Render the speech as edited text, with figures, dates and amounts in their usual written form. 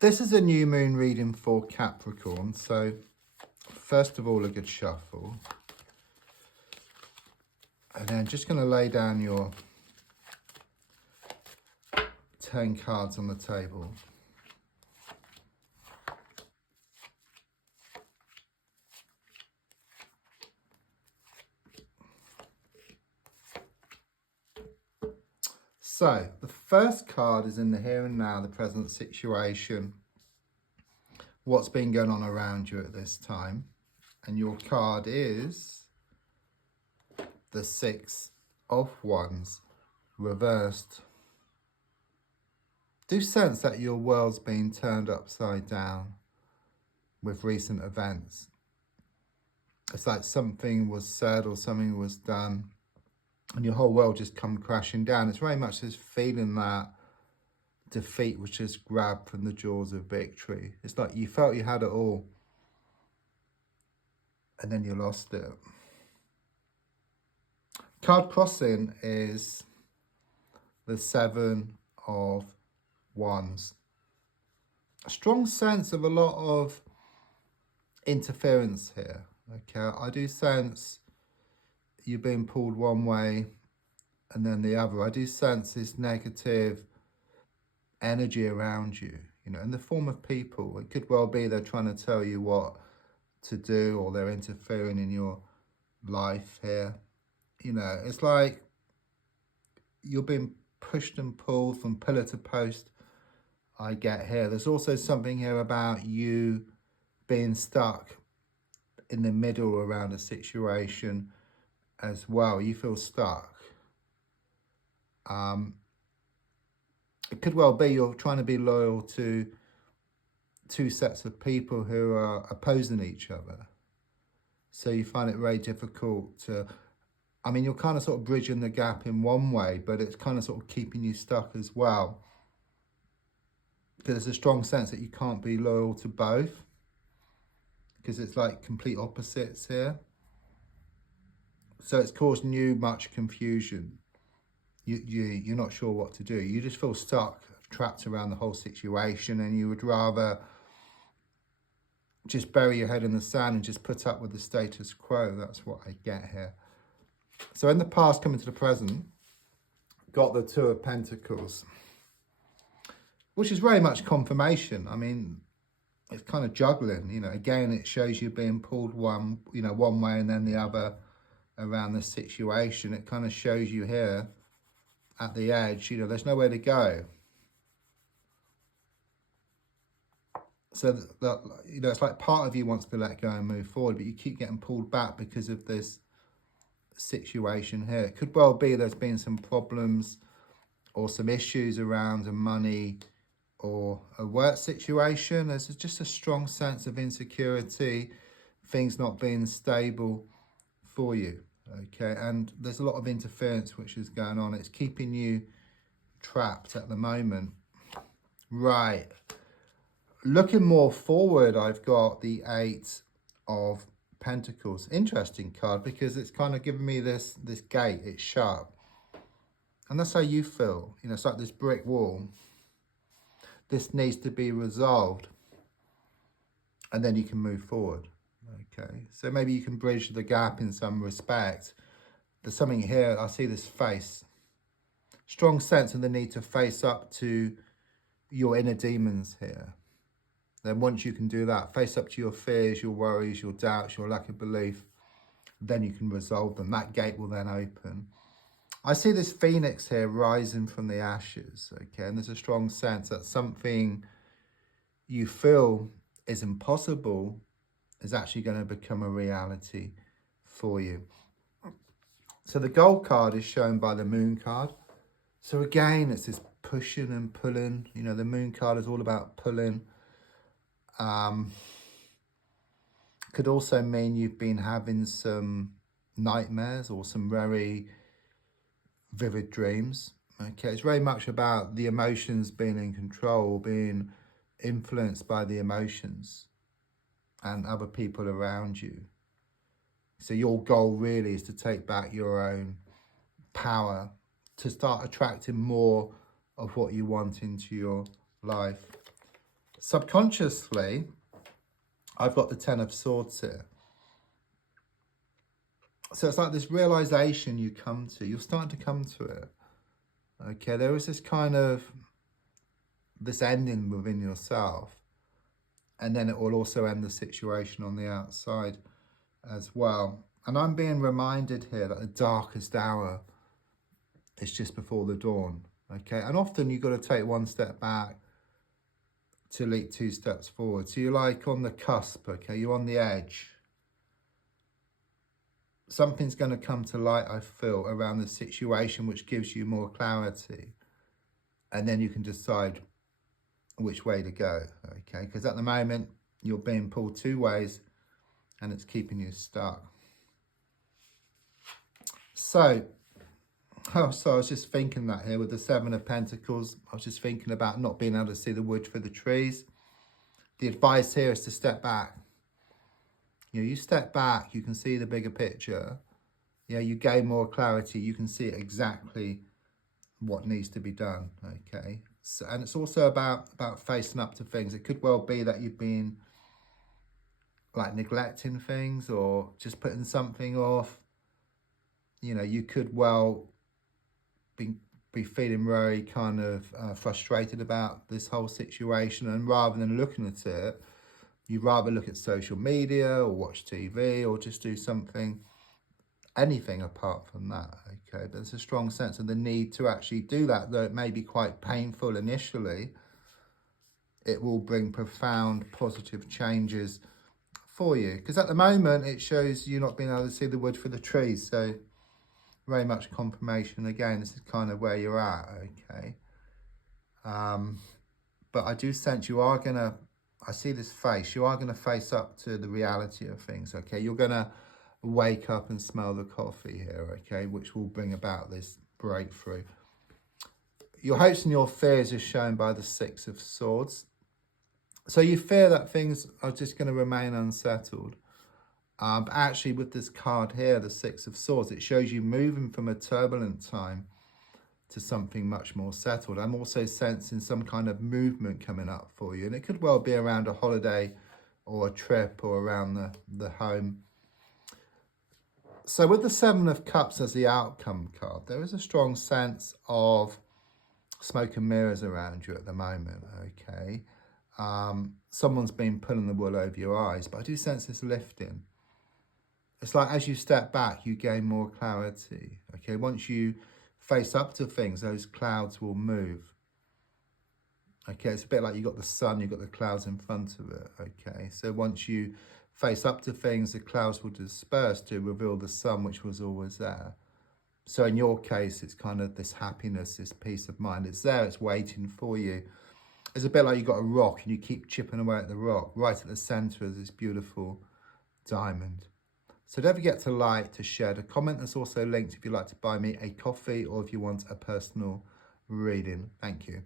This is a new moon reading for Capricorn. So first of all, a good shuffle. And then just going to lay down your 10 cards on the table. So the first card is in the here and now, the present situation. What's been going on around you at this time. And your card is the 6 of Wands reversed. Do sense that your world's been turned upside down with recent events. It's like something was said or something was done and your whole world just come crashing down. It's very much this feeling that defeat was just grabbed from the jaws of victory. It's like you felt you had it all and then you lost it. Card crossing is the 7 of Wands. A strong sense of a lot of interference here. Okay, I do sense you're being pulled one way and then the other. I do sense this negative energy around you, you know, in the form of people. It could well be they're trying to tell you what to do or they're interfering in your life here. You know, it's like you're being pushed and pulled from pillar to post, I get here. There's also something here about you being stuck in the middle around a situation as well. You feel stuck. It could well be you're trying to be loyal to two sets of people who are opposing each other. So you find it very difficult to, I mean, you're kind of sort of bridging the gap in one way, but it's kind of sort of keeping you stuck as well. Because there's a strong sense that you can't be loyal to both. Because it's like complete opposites here. So it's causing you much confusion. You're not sure what to do. You just feel stuck, trapped around the whole situation, and you would rather just bury your head in the sand and just put up with the status quo. That's what I get here. So in the past, coming to the present, got the 2 of Pentacles, which is very much confirmation. I mean, it's kind of juggling, you know. Again, it shows you being pulled one way and then the other around the situation. It kind of shows you here at the edge, you know, there's nowhere to go. So that, you know, it's like part of you wants to let go and move forward, but you keep getting pulled back because of this situation here. It could well be there's been some problems or some issues around the money or a work situation. There's just a strong sense of insecurity, things not being stable for you. Okay, and there's a lot of interference which is going on. It's keeping you trapped at the moment. Right. Looking more forward, I've got the 8 of Pentacles. Interesting card because it's kind of giving me this gate. It's sharp. And that's how you feel. You know, it's like this brick wall. This needs to be resolved. And then you can move forward. Okay, so maybe you can bridge the gap in some respect. There's something here, I see this face. Strong sense of the need to face up to your inner demons here. Then once you can do that, face up to your fears, your worries, your doubts, your lack of belief, then you can resolve them. That gate will then open. I see this phoenix here rising from the ashes, okay? And there's a strong sense that something you feel is impossible is actually going to become a reality for you. So the gold card is shown by the moon card. So again, it's this pushing and pulling. You know, the moon card is all about pulling. Could also mean you've been having some nightmares or some very vivid dreams. Okay, it's very much about the emotions being in control, being influenced by the emotions and other people around you. So your goal really is to take back your own power, to start attracting more of what you want into your life. subconsciously, I've got the Ten of Swords here. So it's like this realization you come to. You're starting to come to it. Okay, there is this kind of, this ending within yourself. And then it will also end the situation on the outside as well. And I'm being reminded here that the darkest hour is just before the dawn. Okay, and often you've got to take one step back to leap 2 steps forward. So you're like on the cusp, okay? You're on the edge. Something's going to come to light, I feel, around the situation, which gives you more clarity. And then you can decide which way to go, okay? Because at the moment, you're being pulled 2 ways and it's keeping you stuck. So I was just thinking that here with the Seven of Pentacles, I was just thinking about not being able to see the wood for the trees. The advice here is to step back. You know, you step back, you can see the bigger picture. Yeah, you gain more clarity. You can see exactly what needs to be done, okay? So, and it's also about facing up to things. It could well be that you've been like neglecting things or just putting something off. You know, you could well be feeling very kind of frustrated about this whole situation, and rather than looking at it, you'd rather look at social media or watch TV or just do something, anything apart from that, okay? But there's a strong sense of the need to actually do that, though it may be quite painful initially. It will bring profound positive changes for you, because at the moment it shows you not being able to see the wood for the trees. So very much confirmation again, this is kind of where you're at, okay? But I do sense you are gonna, I see this face, you are gonna face up to the reality of things, okay? You're gonna wake up and smell the coffee here, okay? Which will bring about this breakthrough. Your hopes and your fears are shown by the Six of Swords. So you fear that things are just going to remain unsettled. But actually with this card here, the Six of Swords, it shows you moving from a turbulent time to something much more settled. I'm also sensing some kind of movement coming up for you. And it could well be around a holiday or a trip or around the home. So with the Seven of Cups as the outcome card, there is a strong sense of smoke and mirrors around you at the moment, okay? Someone's been pulling the wool over your eyes, but I do sense this lifting. It's like as you step back, you gain more clarity, okay? Once you face up to things, those clouds will move. Okay, it's a bit like you got the sun, you've got the clouds in front of it, okay? So once you face up to things, the clouds will disperse to reveal the sun, which was always there. So in your case, it's kind of this happiness, this peace of mind. It's there, it's waiting for you. It's a bit like you've got a rock and you keep chipping away at the rock. Right at the center is this beautiful diamond. So don't forget to like, to share, to comment. There's also linked if you'd like to buy me a coffee or if you want a personal reading. Thank you.